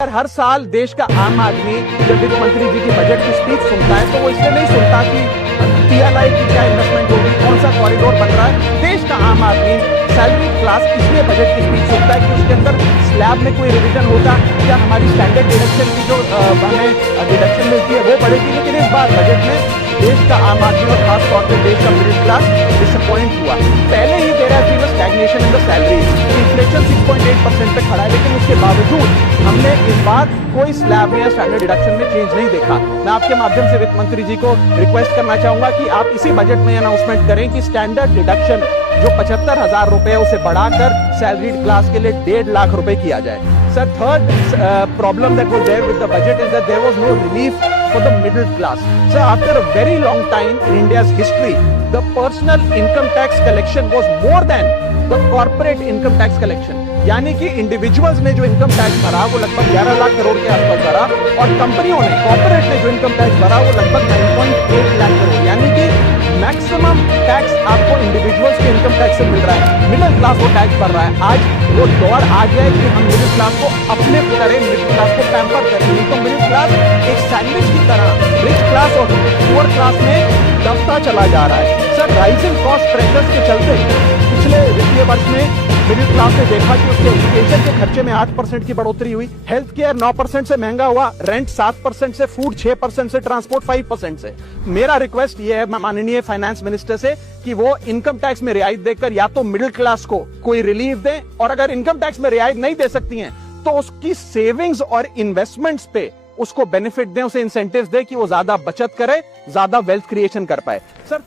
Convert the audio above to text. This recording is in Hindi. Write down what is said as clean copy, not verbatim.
हर साल देश का आम आदमी जब वित्त मंत्री जी की बजट की स्पीच सुनता है तो वो इसलिए नहीं सुनता कि पीएलआई की क्या इन्वेस्टमेंट होगी, कौन सा कॉरिडोर बन रहा है। देश का आम आदमी सैलरी क्लास इसलिए बजट की स्पीच सुनता है कि उसके अंदर स्लैब में कोई रिवीजन होगा या हमारी स्टैंडर्ड डिडक्शन की जो हमें डिडक्शन मिलती है वो बढ़ेगी। लेकिन इस बार बजट में देश का आम आदमी और खास तौर पर देश का मिडिल क्लास डिसअपॉइंट हुआ। पहले ही there has been a stagnation in the salary, inflation 6.8% पे खड़ा है, लेकिन उसके बावजूद हमने इस बार कोई स्लैब या स्टैंडर्ड डिडक्शन में चेंज नहीं देखा। मैं आपके माध्यम से वित्त मंत्री जी को रिक्वेस्ट करना चाहूंगा कि आप इसी बजट में अनाउंसमेंट करें कि स्टैंडर्ड डिडक्शन जो 75,000 रुपए है उसे बढ़ाकर सैलरीड क्लास के लिए 1.5 लाख रुपए किया जाए। Sir, third problem that was there with the budget is that there was no relief for the middle class. So after a very long time in India's history, the personal income tax collection was more than the corporate income tax collection. यानी कि इंडिविजुअल्स ने जो इनकम टैक्स भरा वो लगभग 11 लाख करोड़ के आसपास भरा और कंपनियों ने, कॉर्पोरेट ने जो इनकम टैक्स भरा वो लगभग 9.8 लाख करोड़, यानी कि मैक्सिमम टैक्स आपको इंडिविजुअल्स के इनकम टैक्स से मिल रहा है। मिडिल क्लास वो टैक्स भर रहा है। आज वो दौर आ गया है कि हम मिडिल क्लास को अपलिफ्ट करें, मिडिल क्लास को पैम्पर करें। नहीं तो मिडिल क्लास एक सैंडविच की तरह रिच क्लास और पुअर क्लास में दबता चला जा रहा है। सर, राइजिंग कॉस्ट प्रेशर्स के चलते पिछले वित्तीय वर्ष में मिडिल क्लास ने देखा कि उसके एजुकेशन के खर्चे में 8% की बढ़ोतरी हुई, हेल्थ केयर 9% से महंगा हुआ, रेंट 7% से, फूड 6% से, ट्रांसपोर्ट 5% से। मेरा रिक्वेस्ट ये है माननीय फाइनेंस मिनिस्टर से कि वो इनकम टैक्स में रियायत देकर या तो मिडिल क्लास को कोई रिलीफ दें, और अगर इनकम टैक्स में रियायत नहीं दे सकती हैं तो उसकी सेविंग्स और इन्वेस्टमेंट्स पे उसको बेनिफिट दें, उसे इंसेंटिव्स दें कि वो ज्यादा बचत करे, ज्यादा वेल्थ क्रिएशन कर पाए। सर